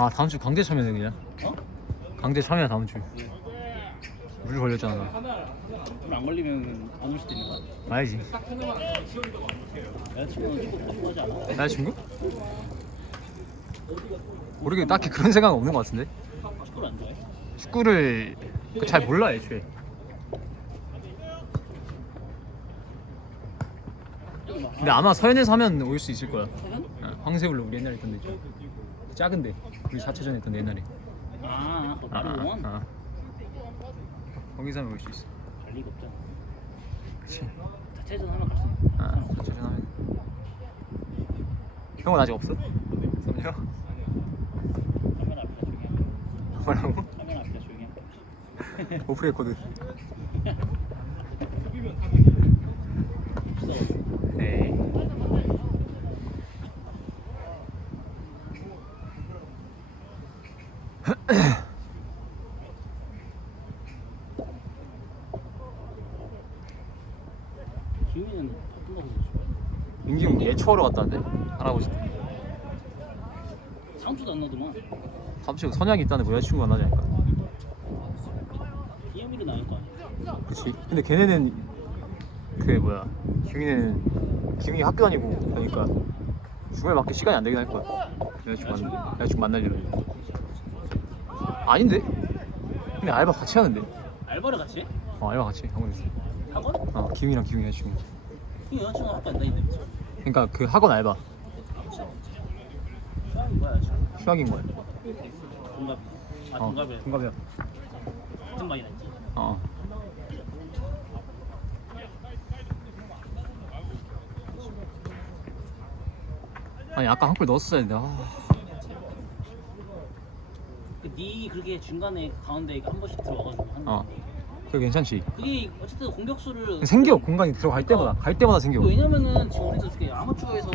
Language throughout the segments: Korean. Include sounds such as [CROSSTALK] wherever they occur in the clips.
아 다음 주 강제 참여네 그냥 어? 강제 참여야 다음 주물 걸렸잖아 나. 물안 걸리면 안 올 수도 있는 거야? 와야지 여자친구는 축구 않아? 남자친구? 모르게 딱히 그런 생각 없는 것 같은데 축구를 안 좋아해? 축구를 그잘 몰라 애초에 근데 아마 서현에서 하면 올 수 있을 거야 서현? 어, 황새울로 우리 옛날에 있던 데 있죠 작은데 우리 4차전 했던 데 옛날에 아, 아, 바로 아? 아. 거기서 하면 올수 있어 갈 리가 없잖아. 그치 자체전 하면 갈수 있는 아 4차전 하면 형은 아직 없어? 카메라 조용히 해. 뭐라고? 카메라 앞에서 조용히 해. 오프 레코드 기훈이는 바쁜 거 보고 형 예초하러 갔다는데 할아버지 다음 주도 안 나더만. 다음 주에 선약이 있다는 거 여자친구가 만나지 않을까 기현이를 나을 거 아니야. 그치 근데 걔네는 그 뭐야 기웅이는 기웅이 학교 다니고 그러니까 주말밖에 시간이 안 되긴 할 거야 여자친구 만 여자친구 만나려면 아닌데? 근데 알바 같이 하는데 알바를 같이 해? 어 알바 같이 있어 학원? 어 기웅이랑 기웅이 여자친구 이 여자친구 학교 안. 그쵸? 그러니까 그 학원 알바 휴학인 거야, 동갑. 아, 어, 동갑이야. 동갑이야 같은 방이나 있지. 어 아니 아까 한 골 넣었어야 했는데 아. 그네 그렇게 중간에 가운데 한 번씩 들어와가지고 거. 어 그게 괜찮지 그게 어쨌든 공격수를 생겨 공간이 들어갈 때마다 갈 때마다 생겨 왜냐면은 지금 우리도 이렇게 아마추어에서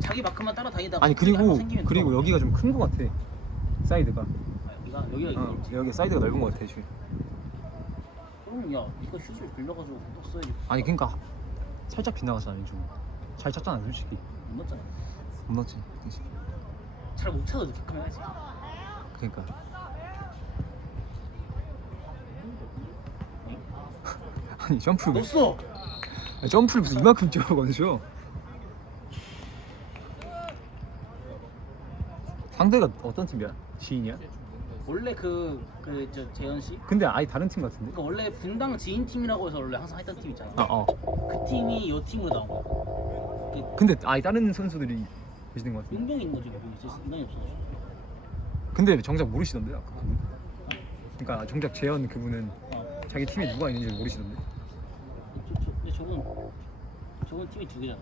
자기 마크만 따라다니다가 아니 그리고 그리고. 여기가 좀 큰 거 같아 사이드가 아, 여기가 여기가 어. 여기 사이드가 넓은 거 같아 지금 그럼 야 이거 슛을 빌려가지고 또 써야지. 아니 그러니까 살짝 빗나갔잖아 좀잘 찼잖아 솔직히 못 넣었잖아. 못 넣었지 그치? 잘못 차도 크면 해야지. 그러니까 아니 점프를 왜- 넣었어. 아니, 점프를 무슨 이만큼 뛰어가지고 상대가 어떤 팀이야? 지인이야? 원래 그그 저 재현 씨. 근데 아예 다른 팀 같은데? 그러니까 원래 분당 지인 팀이라고 해서 원래 항상 했던 팀 있잖아. 아, 어. 그 팀이 이 팀으로 나온 거야. 근데 아예 다른 선수들이 계시는 것 같은데? 용병이 있는 거지 용병이 이제 인간이 없어가지고. 근데 정작 모르시던데 아까 그분? 그러니까 정작 재현 그분은 어. 자기 팀에 누가 있는지 모르시던데? 저, 저건 저건 팀이 두 개잖아.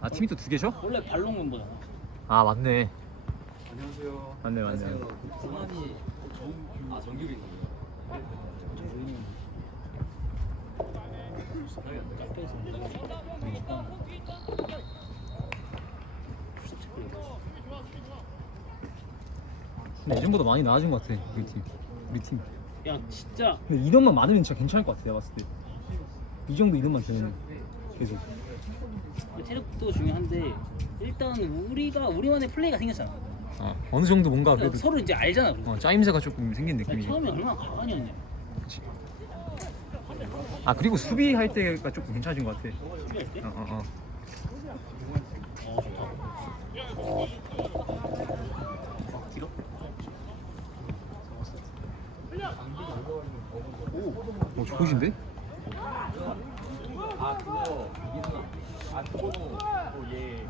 아 팀이 또 두 개죠? 원래 발롱 멤버잖아. 아 맞네 안녕하세요. 맞네 맞네 성환이 아 정규리. 근데 예전보다 많이 나아진 것 같아 우리 팀 우리 팀 야 진짜 근데 인원만 많으면 진짜 괜찮을 것 같아 내가 봤을 때 이 정도 인원만 되면 계속 체력도 중요한데 일단 우리가 우리만의 플레이가 생겼잖아. 어, 어느 정도 뭔가 그러니까 그래도 서로 이제 알잖아. 그래서. 어, 짜임새가 조금 생긴 아니, 느낌이 처음에 얼마나 가관이었냐. 그치. 아 그리고 수비할 때가 조금 괜찮아진 것 같아 수비할 때? 어, 어, 어. 어 좋다. 길어? 오 좋으신데? 아 그거 이기는 아 그거는 또얘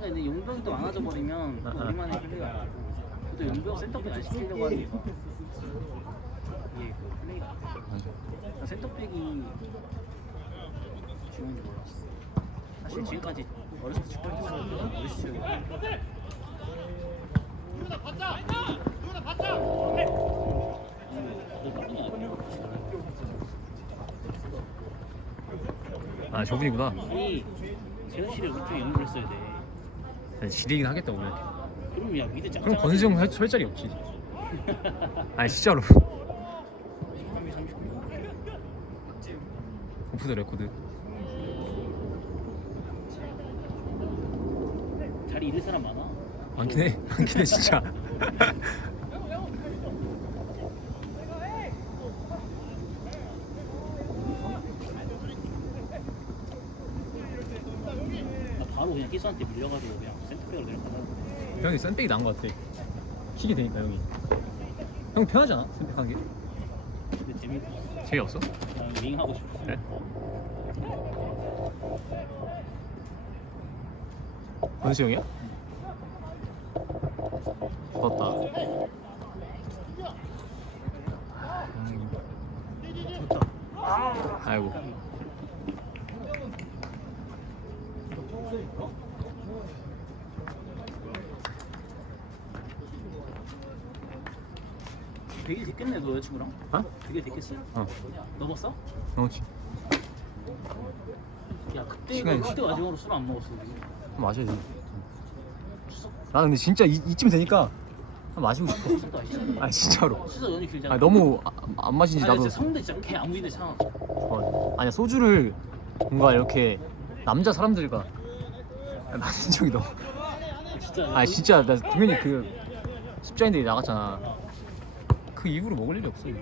근데 용병이 또 많아져 버리면 또. 우리만의 플레이가 안 나고 또 용병 센터백 안 시키려고 하니까 이게 그 플레이가 나 센터백이 중요한지 몰랐어. 사실 지금까지 어렸을 때 축구 했었는데 어렸을 때아 저분이구나 아니 재현 씨를 우리 쪽에 연결 했어야 돼. 네, 지리긴 하겠다 오늘 그럼 야 미드 짱. 그럼 권수 형 할, 할 자리 없지 아니 진짜로 13일 39분. 오프 더 레코드 자리 잃을 사람 많아. 많긴 해 많긴 해 진짜 나 바로 그냥 희수한테 밀려가지고 그냥 센터백으로 내려가자. 형이 샌백이 나은 것 같아 킥이 되니까 형이 형 편하잖아 샌백한 게 근데 재밌다. 재미없어? 나는 윙 하고 싶어. 그래? 권수 형이야? 좋았다 아이고 되게 됐겠네 너 여자친구랑? 어? 되게 됐겠어? 어 넘었어? 그렇지 야 그때 시간이 그때 마지막으로 술 안 먹었어. 마셔야 돼 나는 근데 진짜 이, 이쯤 되니까 한 마시고 싶어 아시죠? 아 진짜로 수저 연이 길잖아. 아 너무 아, 안 마신 지 아니 나도 진짜 성대 진짜 개 아무 일도 참. 어, 아니야 소주를 뭔가 이렇게 남자 사람들과 마신 적이 너무 진짜. 아 진짜 나 동현이 그 십자인들이 나갔잖아 그 이후로 먹을 일이 없어 이거.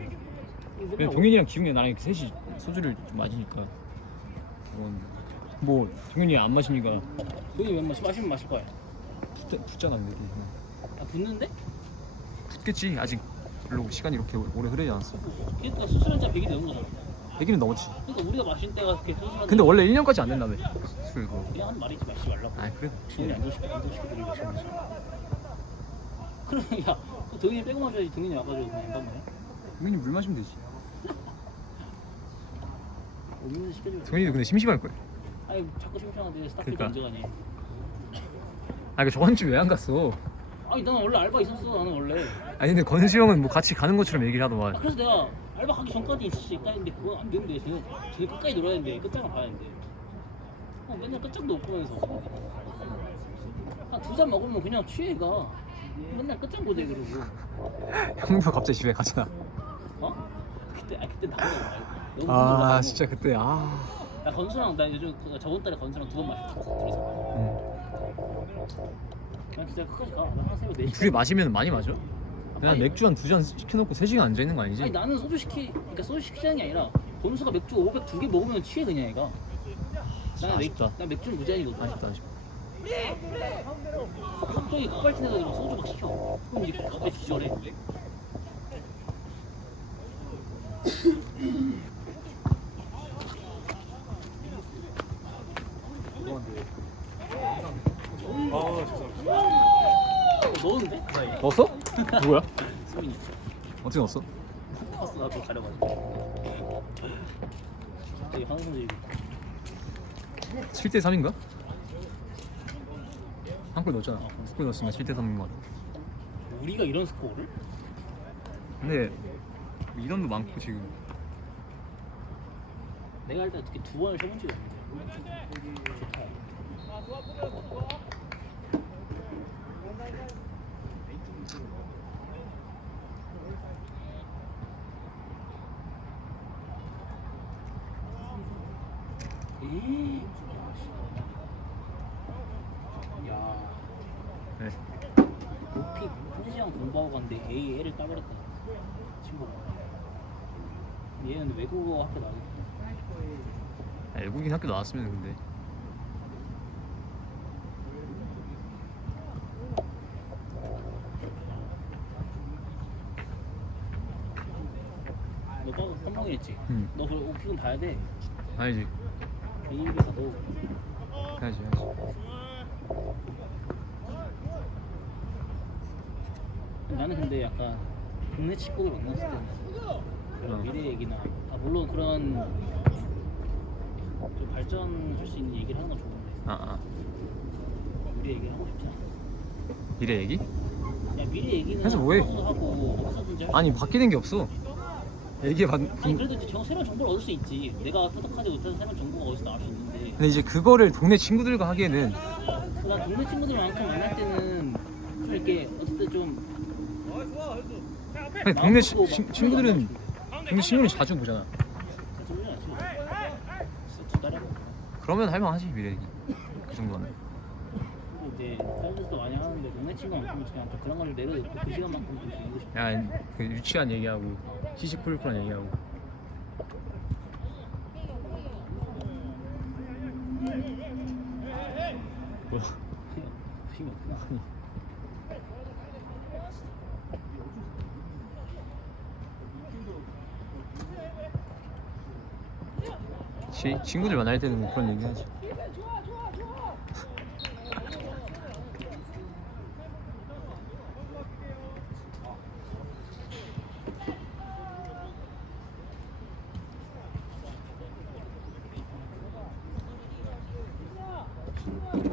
그냥 동현이랑 기웅이 나랑 이렇게 셋이 소주를 좀 마시니까 그건 뭐 동현이 안 마시니까 돈이 몇 마시 마시면 마실 거야. 붙, 붙잖아 근데 아 붙는데? 붙겠지 아직 별로 시간이 이렇게 오래 흐르지 않았어 그러니까 수술 한잔 100이 되는 거잖아. 얘기는 넘었지 그러니까 우리가 마신 때가 그렇게 수술 한잔 근데 원래 1년까지 안 된다며 술 그거 그냥 하는 말이지 마시지 말라고. 아 그래 주문이 안정시켜 안정시켜 드리고 마시면서. 그러면 야, 그 동현이 빼고 마셔야지 동현이 와가지고 그냥 안 가면. 동현이 물 마시면 되지 오면서 시켜주면. 동현이도 근데 심심할걸 아니 자꾸 심심한데 스타필드 그러니까. 언제 가니? 아 그 저번 주왜안 갔어 아니 나는 원래 알바 있었어 나는 원래. 아니 근데 건수 형은 뭐 같이 가는 것처럼 얘기를 하더만 아, 그래서 내가 알바 가기 전까지 있었지 있다는데 그건 안 된대. 쟤는 쟤는 끝까지 놀아야 된대. 끝장을 봐야 된대. 어, 맨날 끝장도 못 보면서 한 두 잔 먹으면 그냥 취해가. 맨날 끝장 보대 그러고. 형도 갑자기 집에 가잖아 어? 그때 아 그때. 너무 아. 진짜 그때 아 나 건수랑 나 요즘 그 저번 달에 건수랑 두 번 마셨어. 둘이서. 응. 그냥 진짜 끝까지 가. 나한 새벽 4시. 둘이 마시면 많이 마죠? 그냥 아니, 맥주 한 두 잔 시켜놓고 세 시간 앉아 있는 거 아니지? 아니 나는 소주 시키 그러니까 소주 시키자는 게 아니라 건수가 맥주 500 두 개 먹으면 취해 그냥 얘가. 나는 맥, 아쉽다. 난 맥주는 무제한이거든. 아쉽다 아쉽다 갑자기 급발진해서 막 소주 막 시켜. 그럼 이제 갑자기 기절해. 아 죄송합니다. 어, 넣었는데? 넣었어? 누구야? 수민이. 어떻게 넣었어? 파스 나도 가려가지고. 갑자기 황선 들고. 7대 3인가? 한 골 넣었잖아 스골 넣었으니까 7대 3인 거 같아 우리가 이런 스코어를? 근데 이런도 많고 지금 내가 일단 특히 두 번을 세번 찍었는데 좋다. 에이. 야, 네. 높이 한 시간 공부하고 갔는데 A, L을 따버렸다. 친구가. 얘는 외국어 학교 나오겠다. 아, 외국인 학교 나왔으면 근데 너 빠져 한방이랬지? 응. 너 그래 오피금 봐야 돼. 아니지 개인기 가도 해야지 해야지 나는 근데 약간 국내 친구들 만났을 때는 그런 어. 미래 얘기나 아 물론 그런 좀 발전할 수 있는 얘기를 하는 건 좋은데 아, 아. 미래 얘기를 하고 싶지 않아. 미래 얘기? 야 미래 얘기는 해서 뭐해? 하고 할 아니 바뀌는 게 없어 얘기해 봤 아니 그래도 이제 정 새로운 정보를 얻을 수 있지. 내가 터득하지 못한 새로운 정보가 어디서 나올 수 있는데. 근데 이제 그거를 동네 친구들과 하기에는 난 동네 친구들만큼 만날 때는 좀 이렇게 어쨌든 좀 아니, 동네 치, 친- 친구들은 동네 친구는 자주 보잖아. 그러면 할만하지 미래 얘기 그 정도는 이제 프랜스도 많이 하는데 동네 친구는 그냥 좀 그런 걸 내려놓고 그 시간만큼 좀 즐기고 싶어. 야, 그 유치한 얘기하고 시시콜콜한 얘기하고. 뭐야? 없구나. 지, 친구들 만날 때는 뭐 그런 얘기 하지.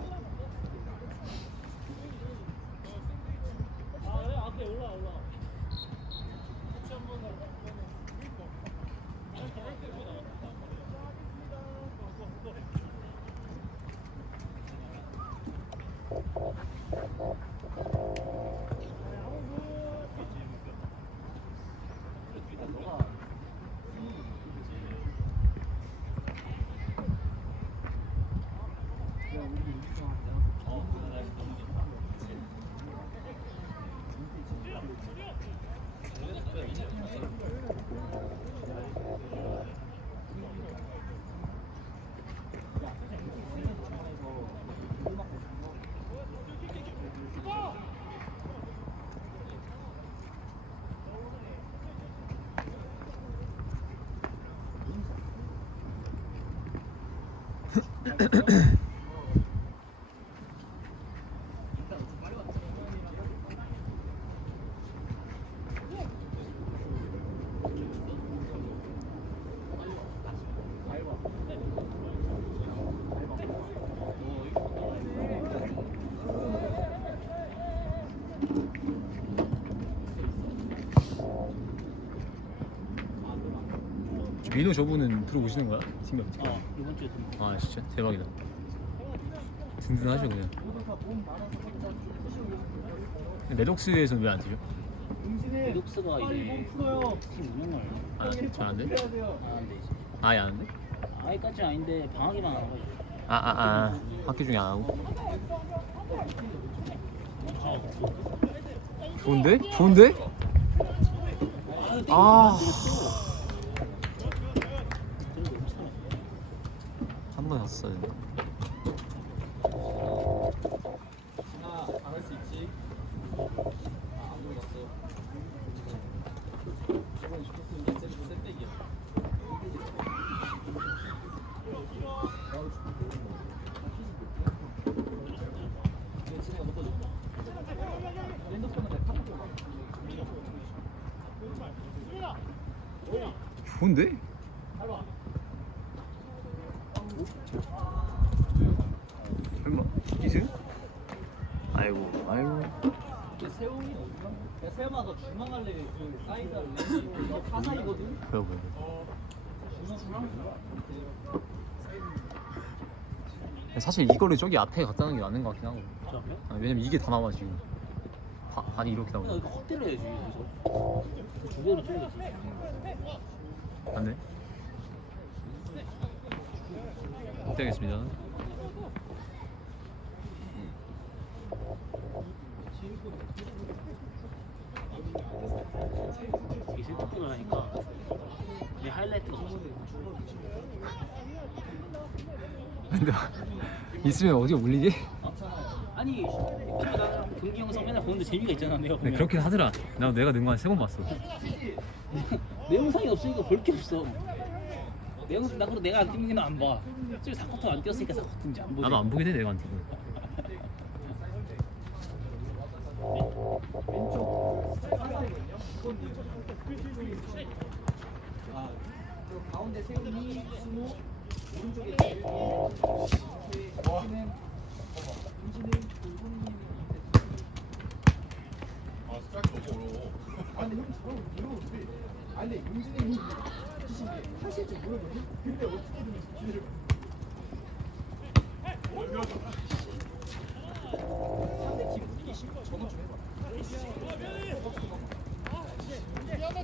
[LAUGHS] 咳 [LAUGHS] 咳 민호 저분은 들어오시는 거야? 팀이 어떻게? 어 이번 주에 좀 아 진짜 대박이다. 든든하죠 그냥. 매독스에서는 왜 안 뛰죠? 리독스가 이제 팀 운영을 아, 잘안 돼? 안 하는데 이제 아예 안 돼? 아예까지 아닌데 방학에만 하는 거지. 아, 아, 아. 학교 중에 안 하고. 좋은데? 좋은데? 아. 왔어요. 하나 안할 수 있지? 아안 보였어. 저번에 죽었으면 이제 좀 샌백이야. 좋은데? 설마 이승? 아이고. 세웅이 어디가? 중앙 할래? 그 사이드 할래? 너 사사이거든? 그래 보여. 사실 이거를 저기 앞에 갖다 놓는 게 맞는 것 같긴 하고. 아, 왜냐면 이게 다 나와 지금. 바, 반이 이렇게 야 나와. 이거 확대를 해야지. 두 개로 쪼개야지. 안 돼? 되겠습니다. 생각보다 하니까 내 하이라이트가 없어. 근데 있으면 어디가 울리게? 어? 아니 나 경기 영상 맨날 보는데 재미가 있잖아 내가 네, 보면. 그렇긴 하더라. 나 내가 는 거한 세 번 봤어. [LAUGHS] 내 영상이 없으니까 볼 게 없어. 내 영상 나 그리고 내가 안 뛰는 안 봐. 저기 사커터 안 뛰었으니까 사커터인지 안 보지. 나도 안 보긴 해 내가 안 뛰고. [LAUGHS] 아, 그 가운데 세웅이, 수모, 오른쪽에 윤진은, 윤진은, 그 손님이 아 스트라이크 너무 어려워. 아니 형 저랑 어려운데 아니 근데 윤진이 형이 사실 좀 모르거든? 근데 어떻게든 기회를 상대팀 이게 심거 전화 좀 해봐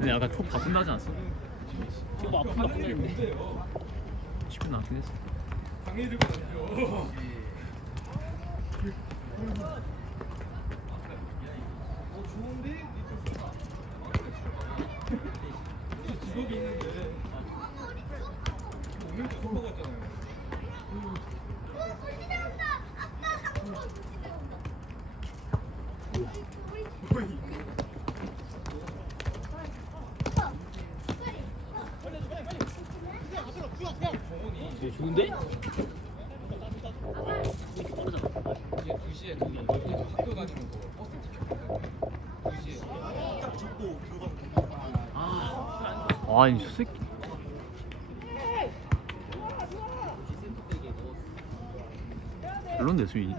근데 약간 초 바꾼다 하지 않았어? 지금 뭐 아픈다 끝냈는데 10분 남긴 했어 강의 들고 다녀. 어 좋은데? 직업이 있는데 오늘 또 놀러 갔잖아요. 되게 좋은데? 이렇게 빠르잖아 이게 2시에 돈이 학교 다니는 거 버스 티켓 2시에 딱 잡고 들어가면 아저 새끼. 별론데 수위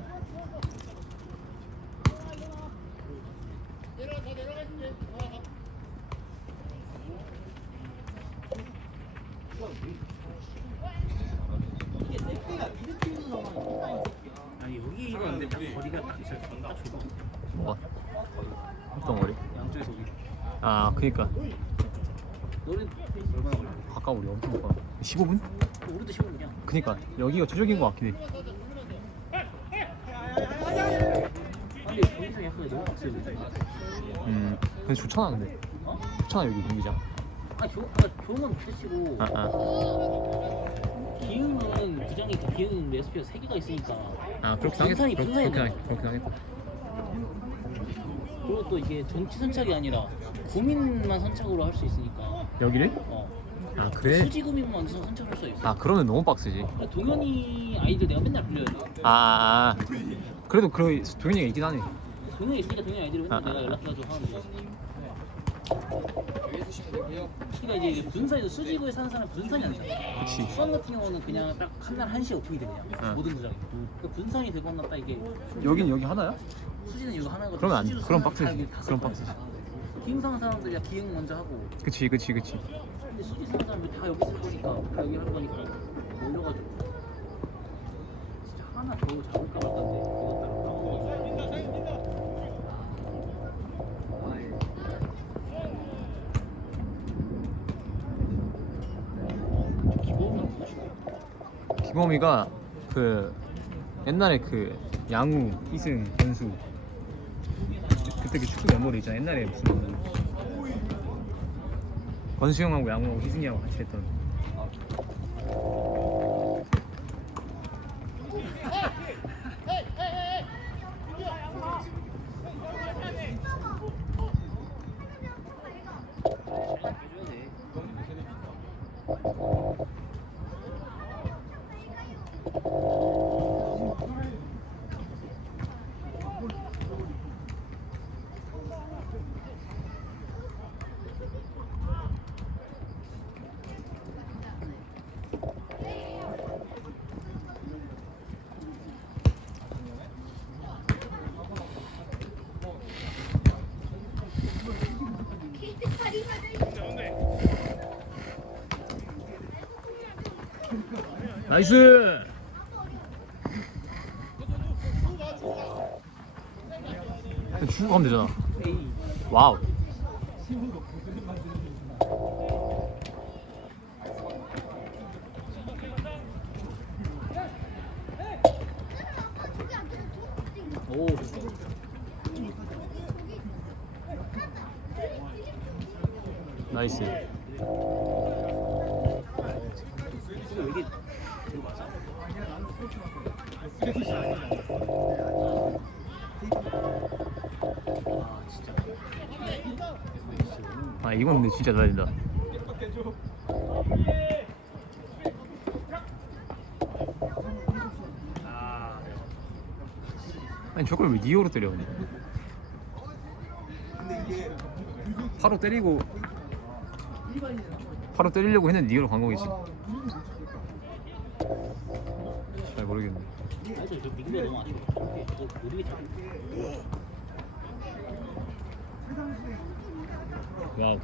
아니 여기가 근데 딱 거리가 딱 진짜 딱 좁아 뭐가? 어떤 거리? 양쪽에서 우리 아 그니까 너는 얼마나 걸려? 가까워 우리 엄청 가까워 15분? 우리도 15분이야. 그니까 여기가 최적인 것 같긴 해. 근데 약간 너무 음, 근데 좋잖아 근데. 어? 좋잖아 여기 경기장. 아, 조, 아 좋은 건 부딪히고. 아, 아. 기흥은 구장이 기흥 SP가 3개가 있으니까. 아 그렇게 당했다 분산이 그렇게, 분산이 그렇게, 당했다. 그리고 또 이게 전체 선착이 아니라 구민만 선착으로 할 수 있으니까 여기를? 어. 아 그래? 수지 구민만 선- 선착할 수 있어 아 그러면 너무 빡세지 그러니까 동현이 아이들 내가 맨날 불려야 돼 아, 아, 아. 그래도 그 동현이가 있긴 하네 동현이 있으니까 동현이 아이들을 맨날 아, 내가 아, 하는데 여기 쓰시면 되고요 그러니까 이제 분산에서 수지구에 사는 사람 분산이 아니잖아 그치 수원 같은 경우는 그냥 딱 한날 한 시에 오픈이 돼 그냥 응. 모든 구장이 그러니까 분산이 되거나 딱 이게 여긴 여기 하나야? 수지는 이거 하나거든 그러면 안- 수지로 그럼 사는 빡세지. 사람이 다섯 그럼 빡세지. 있어. 기흥 사는 사람들 야 기흥 먼저 하고. 그치 그치 그치. 근데 수지 사는 사람들 다 여기 있을 거니까 다 여기 하는 거니까 몰려가지고. 진짜 하나 더 잡을까 말까인데 기본은 뭐지? 기범이가 그 옛날에 그 양우, 희승, 권수. 그때 그 축구 메모리 있잖아. 옛날에 무슨 권수 형하고 양우하고 희승이하고 같이 했던 나이스! 주고 가면 되잖아. 와우 오 나이스 근데 왜 이게 이거 맞아? 아 진짜 아 이건 근데 진짜 아 아니 저걸 왜 니어로 때려 바로 때리고 바로 때리려고 했는데 니어로 간 거겠지. 잘 모르겠네. 와우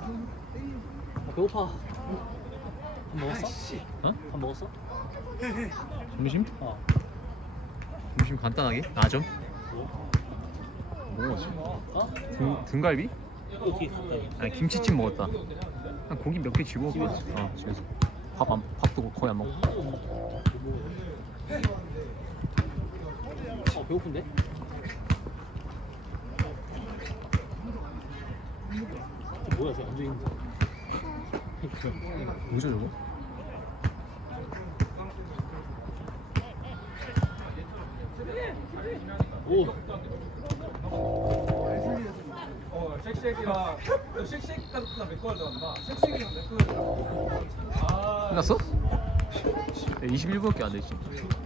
아, 배고파 밥 먹었어? 어? 밥 먹었어? 점심? 어 점심 간단하게? 4점? 뭐? 뭐 먹었지? 어? 등, 등갈비? 어떻게? 아니 김치찜 먹었다. 한 고기 몇 개 집어 먹고 어 집에서 밥 안, 밥도 거의 안 먹고. 어 배고픈데? 뭐야 저 앉아 있는 거? 뭐죠 저거? 오. 어 쉑쉑이랑 너 쉑쉑이랑 맥거리 들어간다 쉑쉑이랑 맥거리 아 끝났어? 네, 21분밖에 안 됐지.